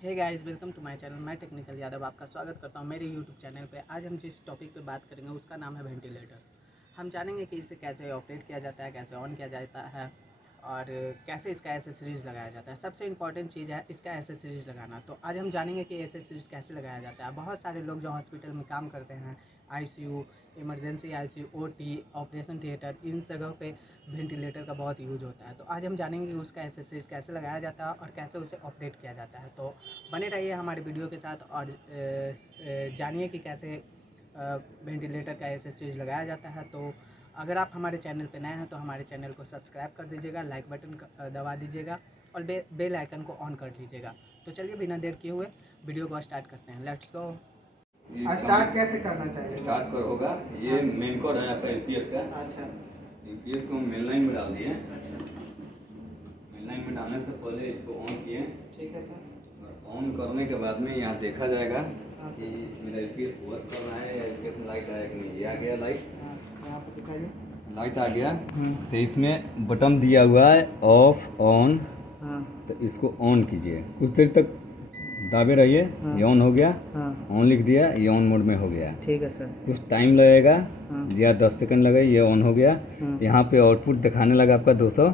Hey guys, welcome to my channel. मैं technical Yadav आपका स्वागत करता हूं मेरे यूट्यूब चैनल पे। आज हम जिस टॉपिक पे बात करेंगे उसका नाम है वेंटिलेटर। हम जानेंगे कि इसे कैसे ऑपरेट किया जाता है, कैसे ऑन किया जाता है और कैसे इसका एसेसरीज लगाया जाता है। सबसे इम्पॉर्टेंट चीज़ है इसका एसेसरीज लगाना। तो आज हम जानेंगे कि एसेसरीज कैसे लगाया जाता है। बहुत सारे लोग जो हॉस्पिटल में काम करते हैं, ICU, emergency ICU, OT, operation theatre, इन जगह पे वेंटिलेटर का बहुत यूज होता है। तो आज हम जानेंगे कि उसका एसेसरीज कैसे लगाया जाता है और कैसे उसे ऑपरेट किया जाता है। तो बने रहिए हमारे वीडियो के साथ और जानिए कि कैसे वेंटिलेटर का एसेसरीज लगाया जाता है। तो अगर आप हमारे चैनल पर नए हैं तो हमारे चैनल को सब्सक्राइब कर दीजिएगा, लाइक बटन दबा दीजिएगा और बेल आइकन को ऑन कर लीजिएगा। तो चलिए बिना देर किए हुए वीडियो को स्टार्ट करते हैं। Let's go. स्टार्ट कैसे करना चाहिए? स्टार्ट कर होगा ये मेन कोड है आपका यूपीएस का। अच्छा, यूपीएस को मेन लाइन में डाल दिए। अच्छा, मेन लाइन में डालने से पहले इसको ऑन किए। ठीक है सर। और ऑन करने के बाद में यहाँ देखा जाएगा हाँ कि मेरा यूपीएस वर्क कर रहा है या यूपीएस में लाइट आया कि नहीं। ये आ गया लाइट, यहाँ पर दिखाइए। लाइट आ गया। तो इसमें बटन दिया हुआ है ऑफ ऑन। हाँ, तो इसको ऑन कीजिए, कुछ देर तक दाबे रहिए। हाँ। ये ऑन हो गया, हाँ, ऑन लिख दिया, ये ऑन मोड में हो गया। ठीक है सर। कुछ टाइम लगेगा हाँ, या 10 सेकंड लगे, ये ऑन हो गया। हाँ, यहाँ पे आउटपुट दिखाने लगा आपका 230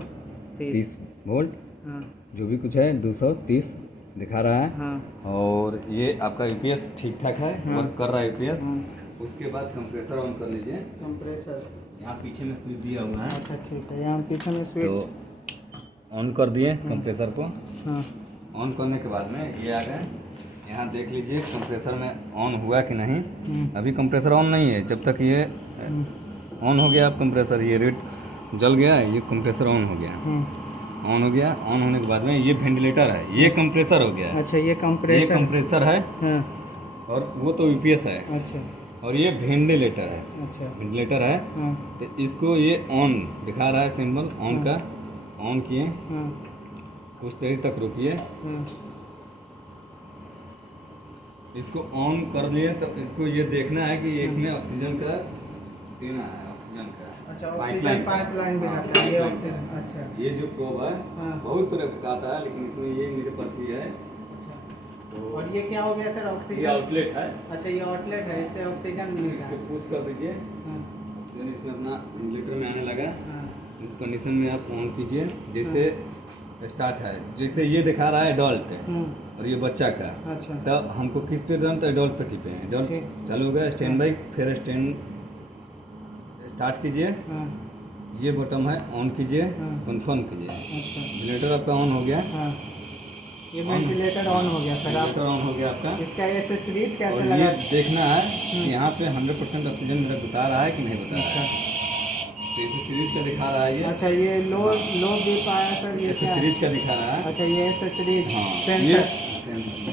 तीस। वोल्ट, हाँ, जो भी कुछ है 230 दिखा रहा है। हाँ, और ये आपका यूपीएस ठीक ठाक है, हाँ। वर्क कर रहा है यूपीएस। हाँ, उसके बाद कंप्रेसर ऑन कर लीजिए। कंप्रेसर। यहाँ पीछे में स्विच दिया हुआ है, अच्छा, ठीक है। यहाँ पीछे में स्विच। तो ऑन कर दिए कंप्रेसर को। हाँ, ऑन करने के बाद में ये आ गए। यहाँ देख लीजिए कंप्रेसर में ऑन हुआ कि नहीं। अभी कंप्रेसर ऑन नहीं है। जब तक ये ऑन हो गया कंप्रेसर, ये रेड जल गया, ये कंप्रेसर ऑन हो गया। ऑन हो गया। ऑन होने के बाद में ये वेंटिलेटर है, ये कंप्रेसर हो गया है। अच्छा, ये ये कंप्रेसर। कंप्रेसर है हाँ, और वो तो यूपीएस है। अच्छा, और ये वेंटिलेटर है, अच्छा। वेंटिलेटर है। हाँ, तो इसको ये ऑन दिखा रहा है, सिंबल ऑन का। ऑन किए, हाँ, कुछ देर तक रुकिए। हाँ, इसको ऑन कर दिए तो इसको ये देखना है कि इसमें ऑक्सीजन का देना है, ऑक्सीजन का। अच्छा, ऑक्सीजन पाइपलाइन भी रहता है ये ऑक्सीजन। अच्छा, ये जो प्रोब है हाँ, बहुत तरह का आता है, लेकिन इसमें ये मेरे पास ही है। अच्छा। तो और ये क्या हो गया सर? ये ऑक्सीजन। आउटलेट है, अच्छा, ये आउटलेट है, इससे ऑक्सीजन मिलता इसको है। पुश कर दीजिए। हाँ, ऑक्सीजन इसमें अपना वेंटिलेटर में आने लगा। हाँ, इस कंडीशन में आप ऑन कीजिए। जैसे स्टार्ट है, जैसे ये दिखा रहा है एडल्ट और ये बच्चा का। अच्छा, तब हमको किस पे देना, तो एडल्ट पे टिपे। एडल्ट ठीक। चालू हो गया, स्टैंड बाई, फिर स्टैंड स्टार्ट कीजिए। हाँ, ये बटन है, ऑन कीजिए, हाँ। कन्फर्म कीजिए। अच्छा, वेंटिलेटर आपका ऑन हो गया। हाँ, ये ऑन। वेंटिलेटर ऑन हो गया सर। आप वेंटिलेटर ऑन हो गया आपका। इसका एसेसरीज और कैसे ये लगा? देखना है कि यहाँ पे 100% ऑक्सीजन मेरा बता रहा है कि नहीं बता रहा है। तो इसे सीरीज का दिखा रहा है ये। अच्छा, ये लो भी पाया सर, ये क्या है? सीरीज का दिखा रहा है। अच्छा, ये एसेसरीज हाँ, सेंसर।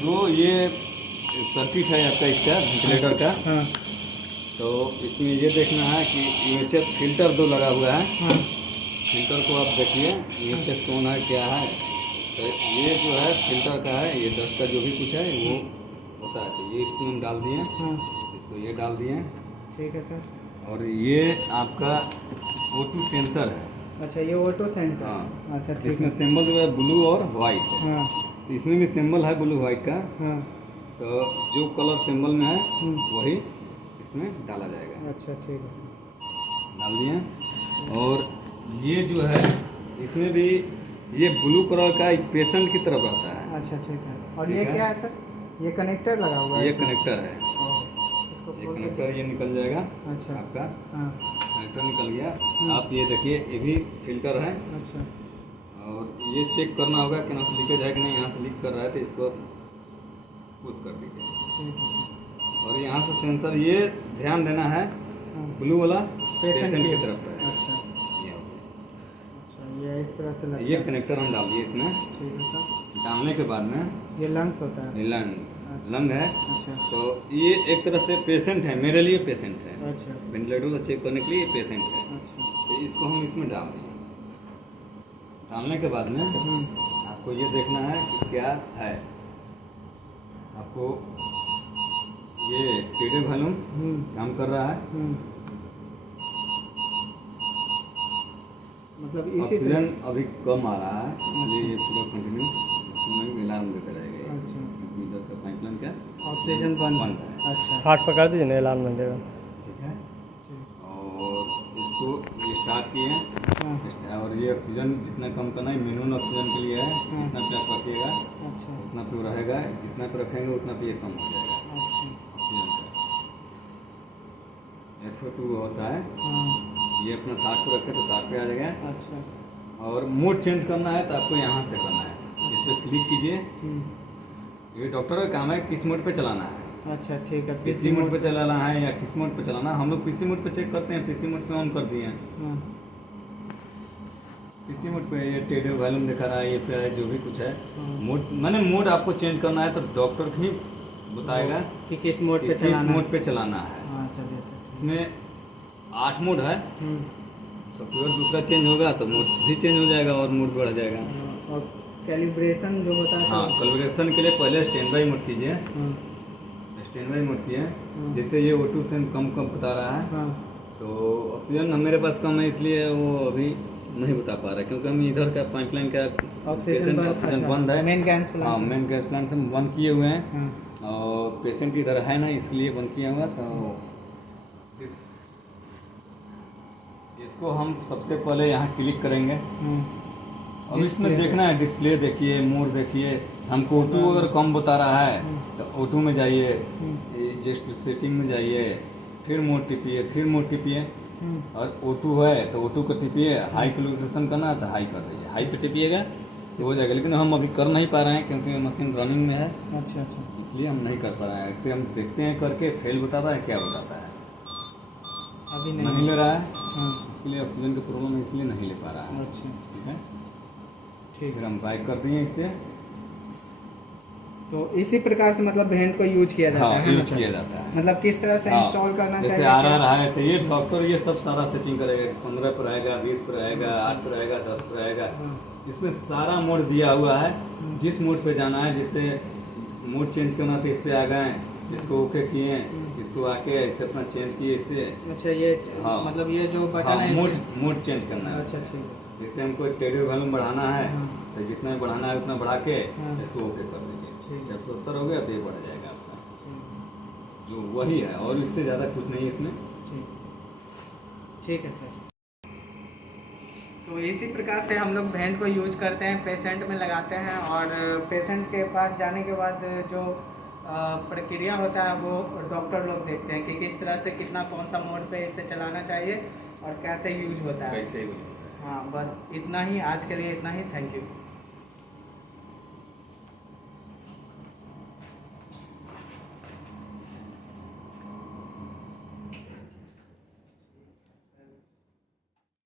जो ये सर्किट है आपका इसका वेंटिलेटर का। हाँ, तो इसमें ये देखना है कि यूएचएस फिल्टर 2 लगा हुआ है। हाँ, फिल्टर को आप देखिए, यूएचएस कौन है, क्या है। तो ये जो है फिल्टर का है, ये 10 का जो भी कुछ है वो होता है। तो ये इसको हम डाल दिए, हाँ, इसको ये डाल दिए। ठीक है सर। और ये आपका O2 सेंसर है। अच्छा, ये ऑटो सेंसर। हाँ। अच्छा, ठीक इसमें है। सिंबल जो है ब्लू और वाइट है। हाँ, तो इसमें भी सिंबल है ब्लू वाइट का। हाँ, तो जो कलर सिंबल में है हम्म। वही इसमें डाला जाएगा। अच्छा, ठीक है। डाल दिए। और ये जो है इसमें भी ये ब्लू कलर का एक पेशेंट की तरफ रहता है। अच्छा, ठीक है। और ठीक ये है। क्या है सर? ये कनेक्टर लगा हुआ है ये इसमें? कनेक्टर है, ओह, इसको ये खोल के। कनेक्टर ये निकल जाएगा अच्छा, आपका। हाँ, कनेक्टर निकल गया। आप ये देखिए, ये भी फिल्टर है। अच्छा, और ये चेक करना होगा कि यहाँ से लीकेज है कि नहीं। यहाँ से लीक कर रहा है तो इसको पुश कर दीजिए। ठीक है। और यहाँ से सेंसर, ये ध्यान देना है हाँ, ब्लू वाला पेशेंट पेशेंट की की तरफ है। अच्छा, ये हो गया। अच्छा, ये इस तरह से लगता ये है। कनेक्टर हम डाल दिए इसमें। ठीक है सर। डालने के बाद में ये लंग्स होता है। लंग है। अच्छा, तो ये एक तरह से पेशेंट है, मेरे लिए पेशेंट है। अच्छा, वेंटिलेटर को चेक करने के लिए ये पेशेंट है। अच्छा, तो इसको हम इसमें डाल देंगे। डालने के बाद में आपको ये देखना है कि क्या है। आपको ये टेढ़े वॉल्यूम काम कर रहा है। मतलब इसी ऑक्सीजन अभी कम आ रहा है, इसलिए ये पूरा कंटिन्यू मिला देते रहेगा। अच्छा, ऑक्सीजन बंद बंद है। अच्छा हाथ पकड़ दीजिए ना, अलार्म बन जाएगा। ठीक है। और इसको ये स्टार्ट किए हैं हाँ और ये ऑक्सीजन जितना कम करना है मिनिमम ऑक्सीजन के लिए है। जितना पे आप रखिएगा अच्छा उतना पे वो रहेगा, जितना पे रखेंगे उतना पे ये कम हो जाएगा अच्छा ऑक्सीजन का। F2 होता है, हाँ ये अपना 60 पे रखे तो 60 पे आ जाएगा। अच्छा और मोड चेंज करना है तो आपको यहाँ से करना है, इस पर क्लिक कीजिए। ये डॉक्टर का काम है किस मोड पे चलाना है, अच्छा ठीक है पीसी मोड पे चलाना है या किस मोड पे चलाना है। हम लोग पीसी मोड पे चेक करते हैं, पीसी मोड पे ऑन कर दिए हैं। हाँ पीसी मोड पे ये टेढ़े वॉल्यूम दिखा रहा है, ये पे है जो भी कुछ है हाँ। मोड, मैंने मोड आपको चेंज करना है तो डॉक्टर ही बताएगा कि किस मोड कि पे किस चलाना है। मोड पे चलाना है। हाँ चलिए सर इसमें 8 मोड है, हम्म, सॉफ्टवेयर दूसरा चेंज होगा तो मोड भी चेंज हो जाएगा और मोड बढ़ जाएगा। और कैलिब्रेशन जो होता है हाँ, कैलिब्रेशन के लिए पहले स्टैंड बाई मोड कीजिए। हाँ स्टैंड बाई मोड किए, जैसे ये O2 से कम कम बता रहा है हाँ तो ऑक्सीजन मेरे पास कम है इसलिए वो अभी नहीं बता पा रहा है, क्योंकि हम इधर का पाइपलाइन का ऑक्सीजन ऑक्सीजन बंद है। मेन गैस हाँ, प्लांट मेन गैस प्लांट से बंद किए हुए हैं हाँ और पेशेंट इधर है ना इसलिए बंद किया हुआ। तो इसको हम सबसे पहले यहाँ क्लिक करेंगे। अब इसमें देखना है डिस्प्ले देखिए, मोड देखिए। हमको O2 अगर कम बता रहा है तो O2 में जाइए, जस्ट सेटिंग में जाइए, फिर मोड टिपिए, फिर मोड टिपिए। और O2 है तो O2 को टिपिए, हाई कैलिब्रेशन करना है तो हाई कर दीजिए, हाई पे टिपिएगा तो हो जाएगा। लेकिन हम अभी कर नहीं पा रहे हैं क्योंकि मशीन रनिंग में है, अच्छा अच्छा इसलिए हम नहीं कर पा रहे हैं। फिर हम देखते हैं करके फेल बताता है क्या बताता है, अभी नहीं ले रहा है, हाँ इसलिए ऑक्सीजन की प्रॉब्लम है इसलिए नहीं ले पा रहा है। अच्छा ठीक है, ठीक फिर हम बाइक कर दिए इससे। तो इसी प्रकार से मतलब वेंट को यूज किया जाता हाँ, है ना यूज सर? किया जाता है। मतलब किस तरह से हाँ, इंस्टॉल करना जैसे चाहिए आ क्या? रहा है तो ये डॉक्टर ये सब सारा सेटिंग करेगा, 15 पर रहेगा, 20 पर रहेगा, 8 पर रहेगा, 10 पर रहेगा। हाँ, इसमें सारा मोड दिया हुआ है, हम्म। जिस मोड पे जाना है। जिससे मोड चेंज करना तो इस पे आ गए, इसको ओके किए, इसको आके इससे अपना चेंज किए इससे। अच्छा ये हाँ। मतलब ये जो बटन हाँ, है मोड इससे- मोड चेंज करना है। अच्छा ठीक है सर। इससे हमको टेढ़े वॉल्यूम बढ़ाना है हाँ। तो जितना बढ़ाना है उतना बढ़ा के हाँ। इसको ओके कर दीजिए। ठीक। जब 70 हो गया तो ये बढ़ जाएगा आपका, ठीक जो वही है और इससे ज़्यादा कुछ नहीं है इसमें। ठीक है सर। तो इसी प्रकार से हम लोग वेंट को यूज करते हैं, पेशेंट में लगाते हैं और पेशेंट के पास जाने के बाद जो प्रक्रिया होता है वो डॉक्टर लोग देखते हैं कि किस तरह से कितना कौन सा मोड पे इसे चलाना चाहिए और कैसे यूज होता है। कैसे ही हाँ बस इतना ही, आज के लिए इतना ही। Thank you.